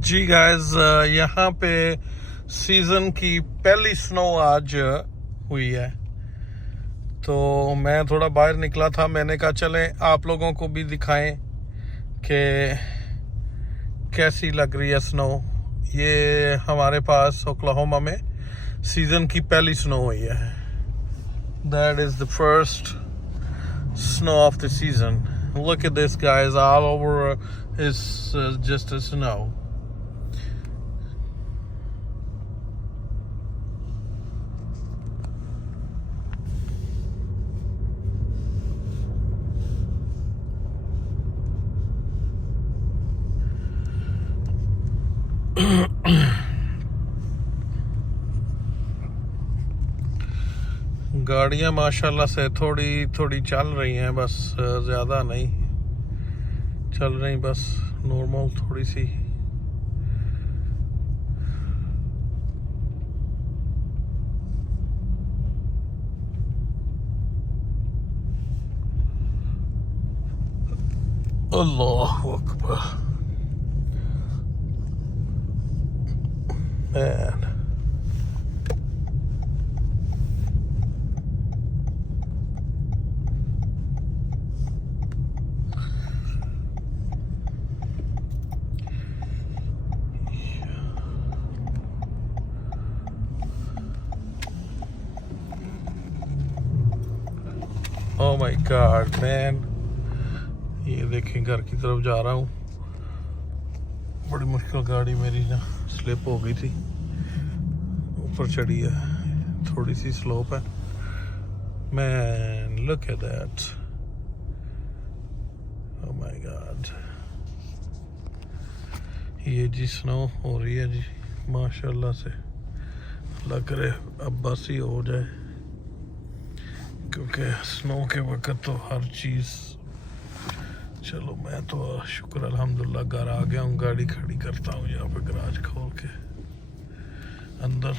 जी guys, यहाँ पे season की पहली स्नो आज हुई है। तो मैं थोड़ा बाहर निकला था, मैंने कहा चलें आप लोगों को भी दिखाएं कि कैसी लग रही है स्नो। ये हमारे पास ओक्लाहोमा में सीज़न की पहली स्नो हुई है। That is the first snow of the season. Look at this, guys. All over is just a snow. गाड़ियां माशाल्लाह से थोड़ी थोड़ी चल रही हैं, बस ज़्यादा नहीं चल रही, बस नॉर्मल थोड़ी सी। अल्लाह अकबर man. Oh my god man, ये देखें घर की तरफ जा रहा हूँ। बड़ी मुश्किल गाड़ी मेरी ना स्लिप हो गई थी, ऊपर चढ़ी है, थोड़ी सी स्लोप है। Man look at that, oh my God. ये जी स्नो हो रही है जी, माशाल्लाह से लग रहे अब बस ही हो जाए, क्योंकि स्नो के वक्त तो हर चीज़। चलो मैं तो शुक्र अल्हम्दुलिल्लाह घर आ गया हूँ। गाड़ी खड़ी करता हूँ यहाँ पे गराज खोल के अंदर।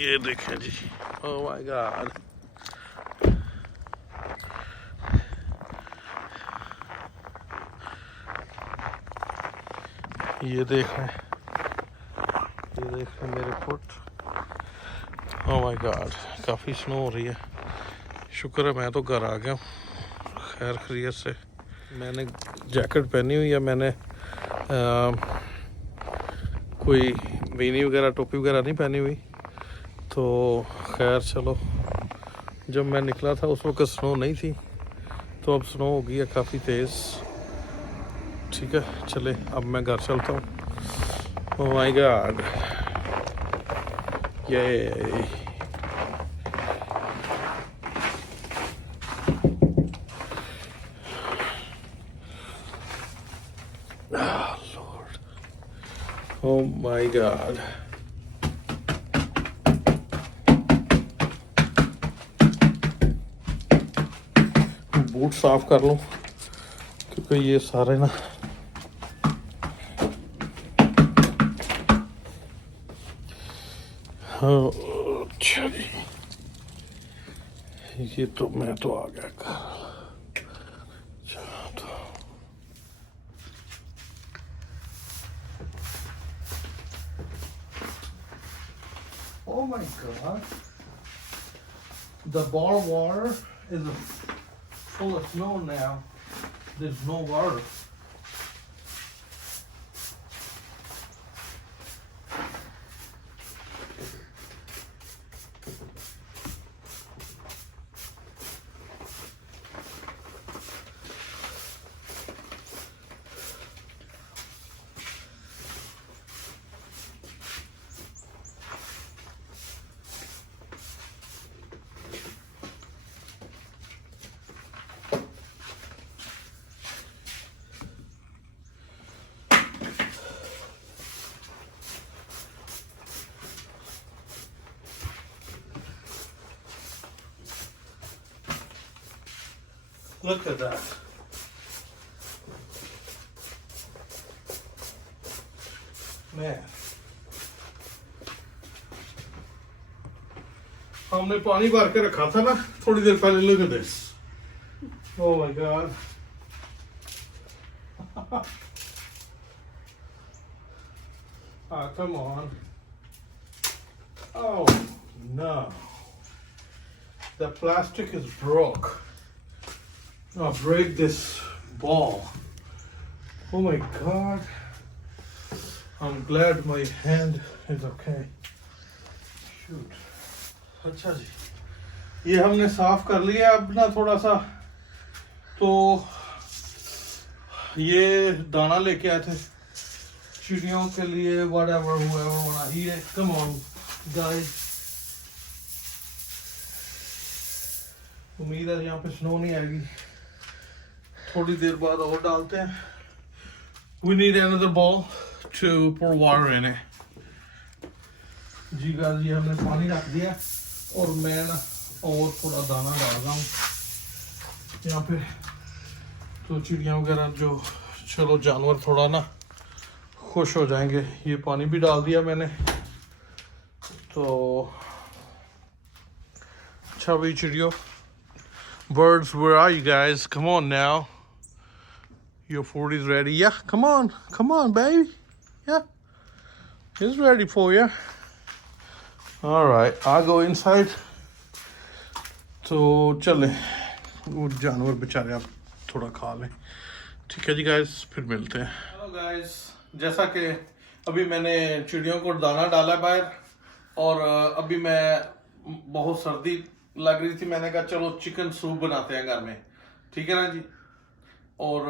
ये देखें जी, ओह माय गॉड। ये देखें मेरे फुट, ओह माय गॉड, काफ़ी स्नो हो रही है। शुक्र है मैं तो घर आ गया हूँ खैर खैरियत से। मैंने जैकेट पहनी हुई है, मैंने कोई बीनी वगैरह टोपी वगैरह नहीं पहनी हुई। तो खैर चलो, जब मैं निकला था उस वक्त स्नो नहीं थी, तो अब स्नो हो गई है काफ़ी तेज़। ठीक है चले, अब मैं घर चलता हूँ। ओह माय गॉड, ये Lord, oh my God. Boot साफ कर लूँ क्योंकि ये सारे ना अच्छा जी, ये तो मैं तो आ गया घर। तो oh my god, the bar water is full of snow now. There's no water. Look at that. Man. हमने पानी भर के रखा था ना थोड़ी देर पहले. Look at this. Oh my God. Ah, come on. Oh no. The plastic is broke. I'll break this ball. Oh my God. I'm glad my hand is okay. Shoot. अच्छा जी, ये हमने साफ कर लिया. अब ना थोड़ा सा तो ये दाना लेके आए थे चिड़ियों के लिए. whatever whoever wanna eat it. Come on guys. उम्मीद है यहाँ पे स्नो नहीं आएगी. थोड़ी देर बाद और डालते हैं. We need another bowl to pour water in it. जी गाइस, ये हमने पानी रख दिया और मैं ना और थोड़ा दाना डाल रहा हूँ यहाँ पे. तो चिड़िया वगैरह जो चलो जानवर थोड़ा ना खुश हो जाएंगे. ये पानी भी डाल दिया मैंने. तो अच्छा भाई चिड़ियों, birds, where are you guys? Come on now. Your food is ready. Yeah, come on baby. Yeah, it's ready for you. All right, I'll go inside. तो चलें, वो जानवर बेचारे आप थोड़ा खा लें. ठीक है जी गाइस, फिर मिलते हैं. हेलो गाइस, जैसा कि अभी मैंने चिड़ियों को दाना डाला बाहर और अभी मैं बहुत सर्दी लग रही थी. मैंने कहा चलो चिकन सूप बनाते हैं घर में. ठीक है ना जी. और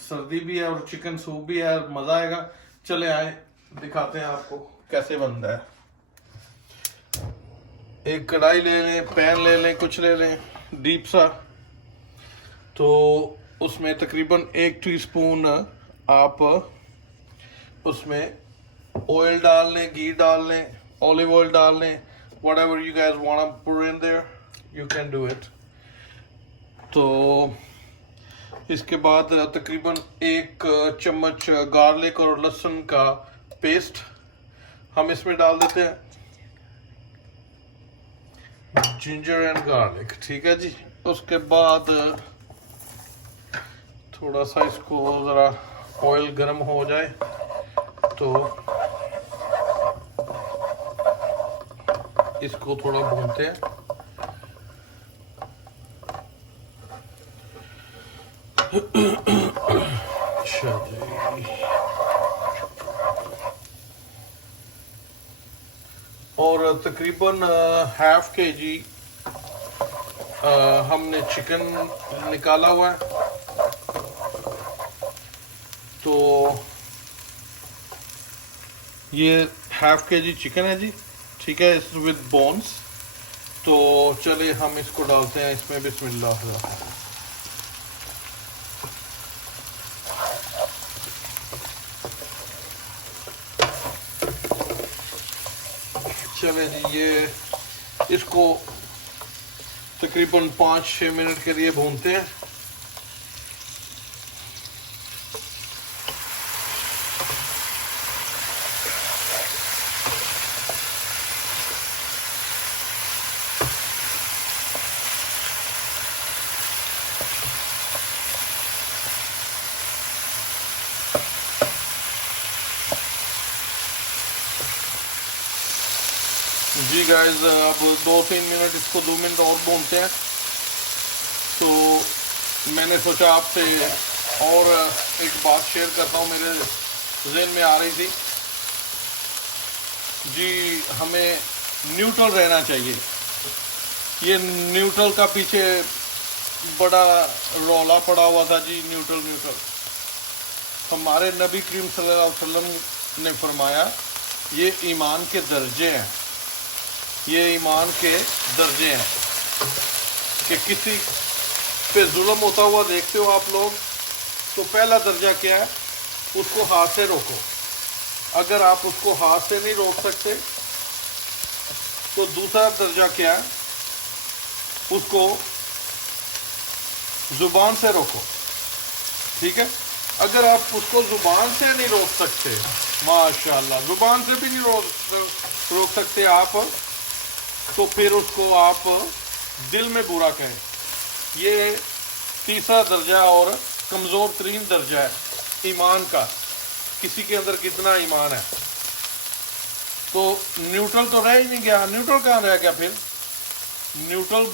सर्दी भी है और चिकन सूप भी है, मज़ा आएगा. चले आए दिखाते हैं आपको कैसे बनता है. एक कढ़ाई ले लें, पैन ले लें, कुछ ले लें डीप सा. तो उसमें तकरीबन 1 टीस्पून आप उसमें ऑयल डाल लें, घी डाल लें, ऑलिव ऑयल डाल लें. whatever you guys want to put in there, you can do it. तो इसके बाद तकरीबन 1 चम्मच गार्लिक और लहसुन का पेस्ट हम इसमें डाल देते हैं. Ginger and garlic. ठीक है जी. उसके बाद थोड़ा सा इसको ज़रा ऑयल गर्म हो जाए तो इसको थोड़ा भूनते हैं. अच्छा जी. और तकरीबन ½ kg हमने चिकन निकाला हुआ है. तो ये ½ kg चिकन है जी. ठीक है, इस विद बोन्स. तो चले हम इसको डालते हैं इसमें. बिस्मिल्लाह. चले जी, ये इसको तकरीबन 5-6 मिनट के लिए भूनते हैं. जी गाइस, अब 2-3 मिनट इसको 2 मिनट और भूनते हैं. तो मैंने सोचा आपसे और एक बात शेयर करता हूँ, मेरे जहन में आ रही थी जी. हमें न्यूट्रल रहना चाहिए. ये न्यूट्रल का पीछे बड़ा रौला पड़ा हुआ था जी. न्यूट्रल हमारे नबी करीम सल्लल्लाहु अलैहि वसल्लम ने फरमाया ये ईमान के दर्जे हैं. ये ईमान के दर्जे हैं कि किसी पे जुल्म होता हुआ देखते हो आप लोग, तो पहला दर्जा क्या है, उसको हाथ से रोको. अगर आप उसको हाथ से नहीं रोक सकते तो दूसरा दर्जा क्या है, उसको जुबान से रोको, ठीक है। अगर आप उसको जुबान से नहीं रोक सकते, माशाल्लाह, जुबान से भी नहीं रोक सकते आप, तो फिर उसको आप दिल में बुरा कहें। ये तीसरा दर्जा और कमज़ोर तरीन दर्जा है ईमान का, किसी के अंदर कितना ईमान है। तो न्यूट्रल तो रह ही नहीं गया। न्यूट्रल कहाँ रह गया फिर? न्यूट्रल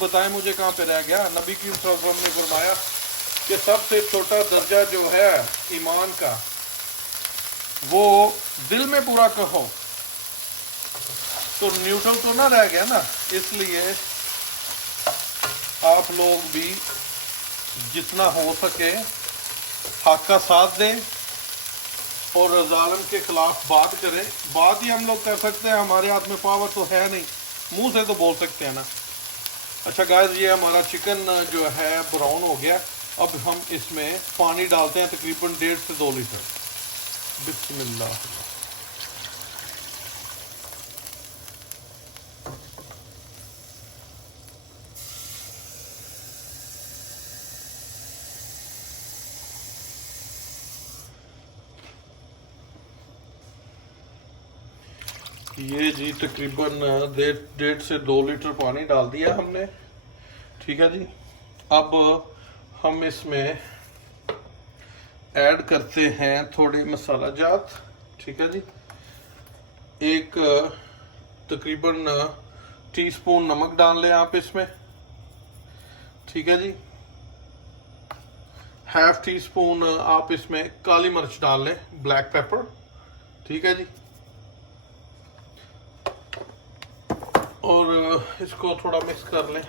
बताएं मुझे कहाँ पे रह गया? नबी की सल्लल्लाहु अलैहि वसल्लम ने फरमाया कि सबसे छोटा दर्जा जो है ईमान का, वो दिल में बुरा कहो, तो न्यूट्रल तो ना रह गया ना। इसलिए आप लोग भी जितना हो सके हक का साथ दें और जालिम के खिलाफ बात करें। बात ही हम लोग कर सकते हैं, हमारे हाथ में पावर तो है नहीं, मुंह से तो बोल सकते हैं ना। अच्छा गाइस, ये हमारा चिकन जो है ब्राउन हो गया। अब हम इसमें पानी डालते हैं तकरीबन 1.5 से 2 लीटर। बिस्मिल्लाह। ये जी तकरीबन 1.5 से 2 लीटर पानी डाल दिया हमने, ठीक है जी। अब हम इसमें ऐड करते हैं थोड़े मसाला जात, ठीक है जी। एक तकरीबन टीस्पून नमक डाल लें आप इसमें, ठीक है जी। ½ टीस्पून आप इसमें काली मिर्च डाल लें, ब्लैक पेपर, ठीक है जी। और इसको थोड़ा मिक्स कर लें।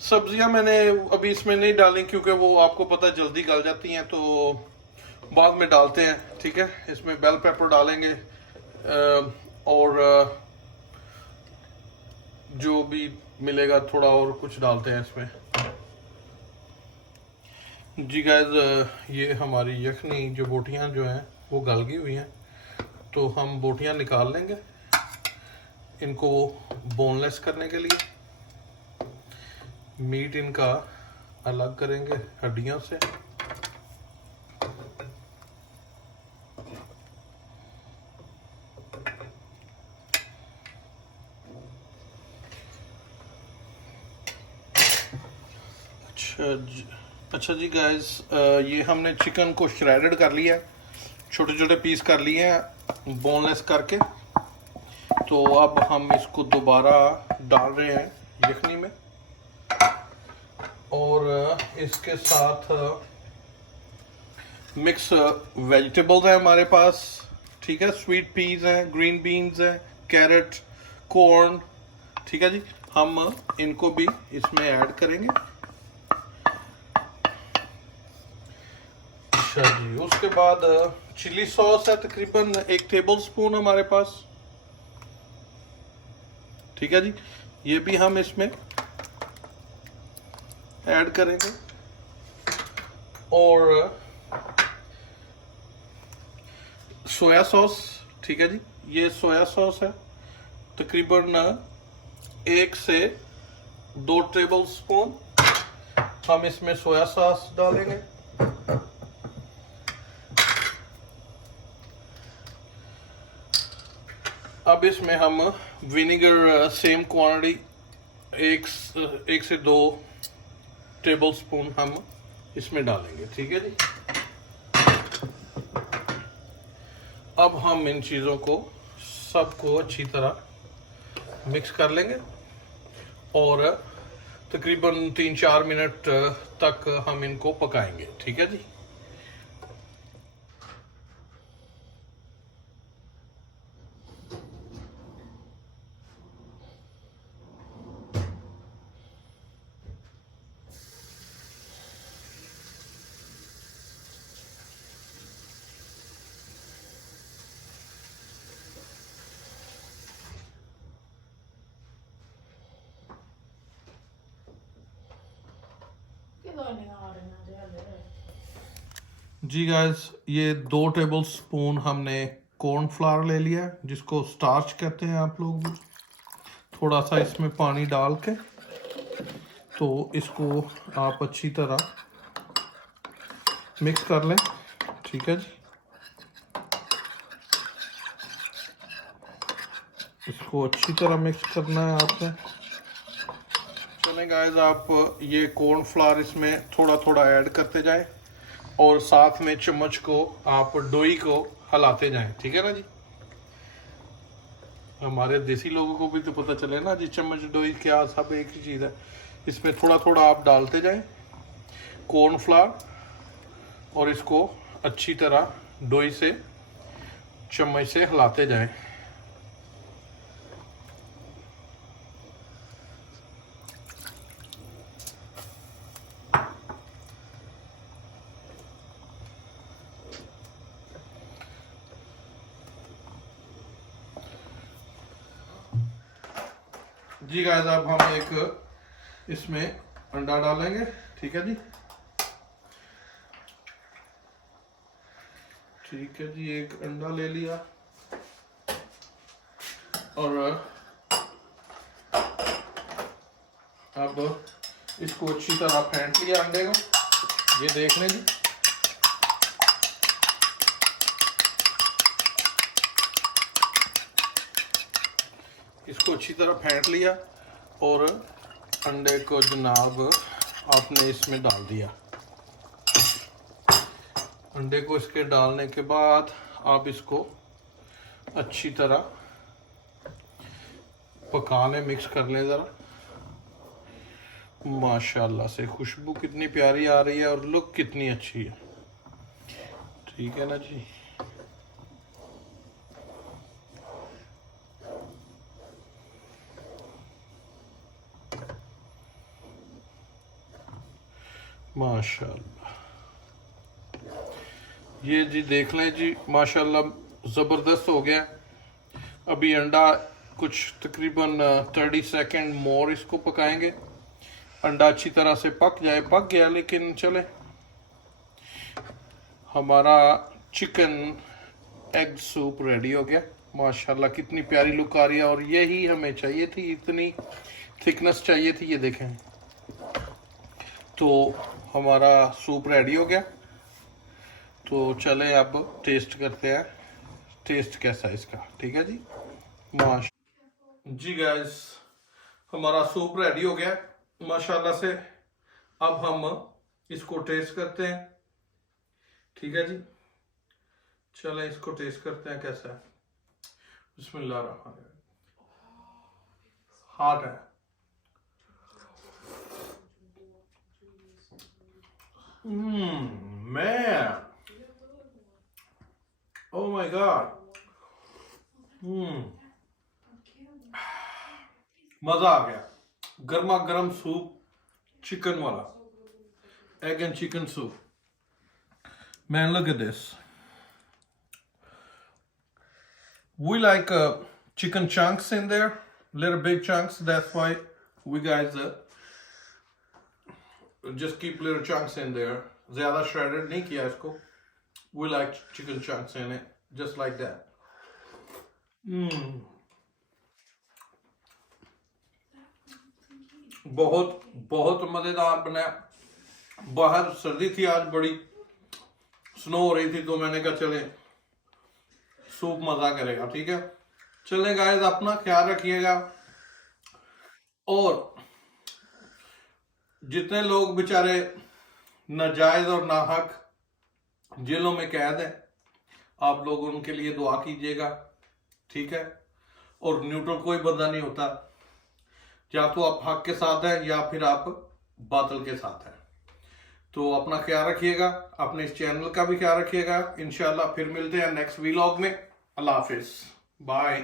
सब्जियां मैंने अभी इसमें नहीं डाली क्योंकि वो आपको पता है जल्दी गल जाती हैं, तो बाद में डालते हैं, ठीक है। इसमें बेल पेपर डालेंगे और जो भी मिलेगा थोड़ा और कुछ डालते हैं इसमें। जी गाइस, ये हमारी यखनी जो बोटियां जो हैं वो गल गई हुई हैं, तो हम बोटियां निकाल लेंगे इनको बोनलेस करने के लिए। मीट इनका अलग करेंगे हड्डियों से। अच्छा जी गाइस, ये हमने चिकन को श्रेडेड कर लिया है, छोटे छोटे पीस कर लिए हैं बोनलेस करके। तो अब हम इसको दोबारा डाल रहे हैं यखनी में, और इसके साथ मिक्स वेजिटेबल्स हैं हमारे पास, ठीक है। स्वीट पीज हैं, ग्रीन बीन्स हैं, कैरेट, कॉर्न, ठीक है जी। हम इनको भी इसमें ऐड करेंगे। अच्छा जी, उसके बाद चिली सॉस है तकरीबन 1 टेबलस्पून हमारे पास, ठीक है जी। ये भी हम इसमें ऐड करेंगे। और सोया सॉस, ठीक है जी, ये सोया सॉस है तकरीबन 1 से 2 टेबलस्पून हम इसमें सोया सॉस डालेंगे। अब इसमें हम विनेगर सेम क्वांटिटी 1 से 2 टेबलस्पून हम इसमें डालेंगे, ठीक है जी। अब हम इन चीज़ों को सबको अच्छी तरह मिक्स कर लेंगे और तकरीबन 3-4 मिनट तक हम इनको पकाएंगे, ठीक है जी। जी गाइस, ये 2 टेबलस्पून हमने कॉर्न फ्लावर ले लिया है, जिसको स्टार्च कहते हैं आप लोग भी। थोड़ा सा इसमें पानी डाल के तो इसको आप अच्छी तरह मिक्स कर लें। ठीक है जी, इसको अच्छी तरह मिक्स करना है आपने। चलें गाइस, आप ये कॉर्नफ्लावर इसमें थोड़ा थोड़ा ऐड करते जाएं और साथ में चम्मच को आप डोई को हिलाते जाएं। ठीक है ना जी, हमारे देसी लोगों को भी तो पता चले ना जी, चम्मच डोई क्या सब एक ही चीज़ है। इसमें थोड़ा थोड़ा आप डालते जाएं कॉर्नफ्लावर और इसको अच्छी तरह डोई से चम्मच से हिलाते जाएं। जी गाइस, अब हम एक इसमें अंडा डालेंगे। ठीक है जी, ठीक है जी, एक अंडा ले लिया और अब इसको अच्छी तरह फेंट लिया अंडे को। ये देख लें जी, इसको अच्छी तरह फेंट लिया और अंडे को जनाब आपने इसमें डाल दिया। अंडे को इसके डालने के बाद आप इसको अच्छी तरह पका लें, मिक्स कर लें ज़रा। माशाल्लाह से खुशबू कितनी प्यारी आ रही है और लुक कितनी अच्छी है। ठीक है ना जी, माशाल्लाह। ये जी देख लें जी, माशाल्लाह ज़बरदस्त हो गया। अभी अंडा कुछ तकरीबन 30 सेकंड मोर इसको पकाएंगे। अंडा अच्छी तरह से पक जाए, पक गया लेकिन चले। हमारा चिकन एग सूप रेडी हो गया। माशाल्लाह कितनी प्यारी लुक आ रही है और यही हमें चाहिए थी, इतनी थिकनेस चाहिए थी। ये देखें, तो हमारा सूप रेडी हो गया। तो चले अब टेस्ट करते हैं, टेस्ट कैसा है इसका। ठीक है जी, जी गाइस, हमारा सूप रेडी हो गया माशाल्लाह से। अब हम इसको टेस्ट करते हैं। ठीक है जी, चलें इसको टेस्ट करते हैं कैसा है। बिस्मिल्लाह रहमान रहीम। हार्ड है, man, oh my god, मजा आ गया। गर्मा गर्म सूप, चिकन वाला, egg and chicken soup. Man, look at this. We like chicken chunks in there, little big chunks. That's why we guys just keep little chunks in there. ज़्यादा shredded नहीं किया इसको। We like chicken chunks in it, just like that. बहुत बहुत मज़ेदार बना। बाहर सर्दी थी आज, बड़ी स्नो हो रही थी, तो मैंने कहा चले सूप मज़ा करेगा। ठीक है, चले गाइस, अपना ख्याल रखिएगा। और जितने लोग बेचारे नाजायज और नाहक जेलों में कैद हैं, आप लोग उनके लिए दुआ कीजिएगा। ठीक है, और न्यूट्रल कोई बंदा नहीं होता, या तो आप हक के साथ हैं या फिर आप बातिल के साथ हैं। तो अपना ख्याल रखिएगा, अपने इस चैनल का भी ख्याल रखिएगा। इंशाल्लाह फिर मिलते हैं नेक्स्ट व्लॉग में। अल्लाह हाफिज, बाय।